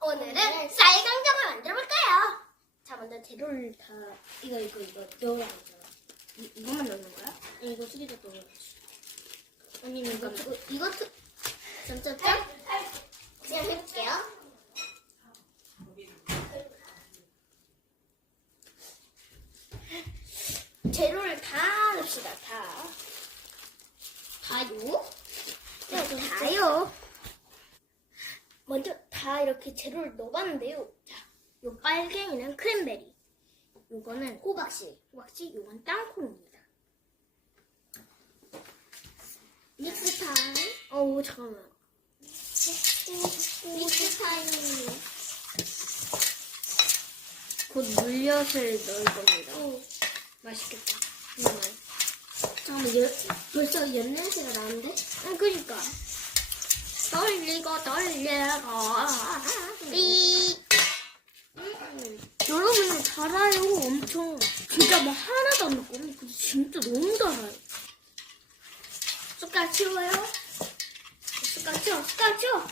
오늘은 쌀강정을 만들어 볼까요? 자, 먼저 재료를 다 이거 이거 이거 넣어야 되잖아. 이, 이것만 넣는 거야? 이거 수기도 넣어야지. 언니는 이거 이거 이것도 점점점 그냥 해볼게요. 재료를 다 넣읍시다. 다. 다요? 네, 다요. 먼저 다 이렇게 재료를 넣어봤는데요. 자, 요 빨갱이는 크랜베리. 요거는 호박씨. 호박씨, 요건 땅콩입니다. 믹스 타임. 어우, 잠깐만. 믹스 타임이에요. 곧 물엿을 넣을 겁니다. 맛있겠다. 정말. 잠깐만, 열, 벌써 연 냄새가 나는데? 응, 그니까. 떨리고 떨려가 삐 음. 여러분 달아요 엄청. 진짜 뭐 하나도 안 넣거든요 근데 진짜 너무 달아요. 숟가락 치워요. 숟가락 치워 숟가락 치워.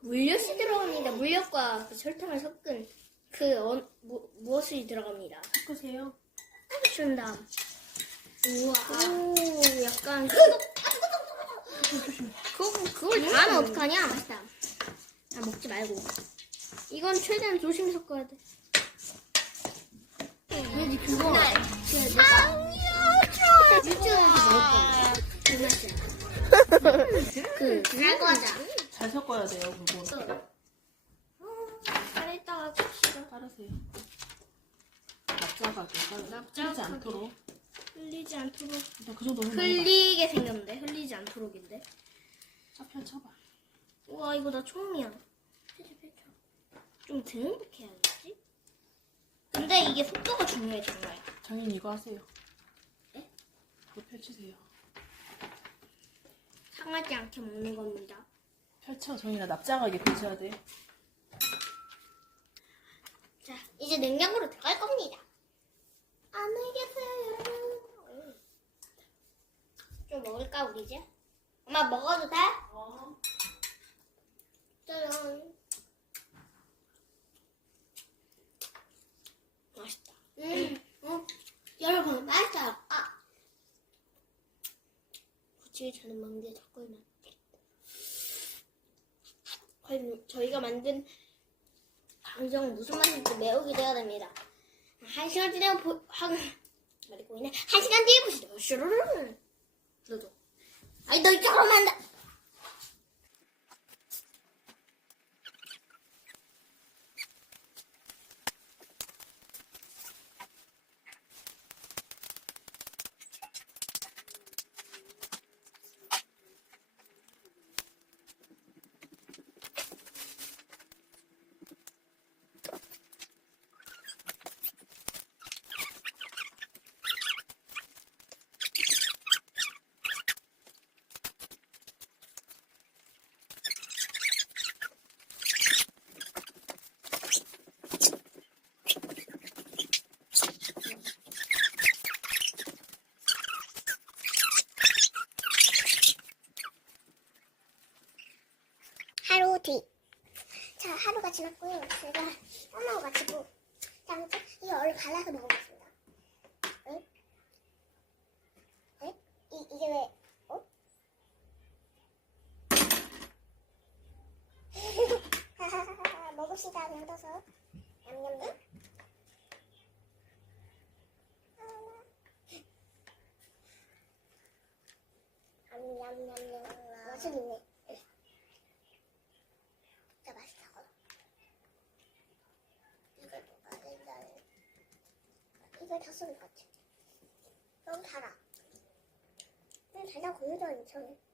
물엿이 들어갑니다. 물엿과 그 설탕을 섞은 그 어, 무, 무엇이 들어갑니다? 섞으세요. 준 다음 우와. 오 약간 끄덕 그거, 그걸 다 하면 어떡하냐? 맛있다. 아, 먹지 말고. 이건 최대한 조심히 섞어야 돼. 왠지 그거. 알려줘! 유튜브에서 먹을 거야. 그 맛이야. 그, 달과자. 잘 섞어야 돼요, 그거. 살에다가 칩시다. 따르세요. 납작하게 납작하게. 흐르지 않도록. 흘리지 않도록. 일단 그 정도 흘리게 생겼는데? 흘리지 않도록인데? 쫙 펼쳐봐. 우와, 이거 나 처음이야. 펼쳐, 펼쳐. 좀 드는득 해야겠지? 근데 이게 속도가 중요해, 정말. 당연히 이거 하세요. 네? 그거 펼치세요. 상하지 않게 먹는 겁니다. 펼쳐, 정인아 납작하게 펼쳐야 돼. 자, 이제 냉장고로 들어갈 겁니다. 안녕히 계세요, 여러분. 좀 먹을까, 우리 이제? 엄마 먹어도 돼? 어. 짜잔. 맛있다. 음, 어, 여러분, 맛있어요. 아. 굳이 저는 망게 닭골만. 과연 저희가 만든 강정 무슨 맛인지 매우기도 해야 됩니다. 한 시간 뒤에 보, 한, 말이고 있네. 한 시간 뒤에 보시죠. 슈루루루. 너도. 아니, 너 이렇게 하 뒤. 자, 하루가 지났고요. 제가 까먹어가지고. 자, 아무튼 이거 얼른 갈라서 먹어보겠습니다. 응? 응? 이, 이게 왜, 어? 먹읍시다, 그냥 떠서. 냠냠냠. 냠냠냠냠. 맛은 있네. 진짜 맛있다고. 이걸 먹어야 된다는. 이걸 다것 같아. 너무 달아. 좀 달다 고유도 엄청. 살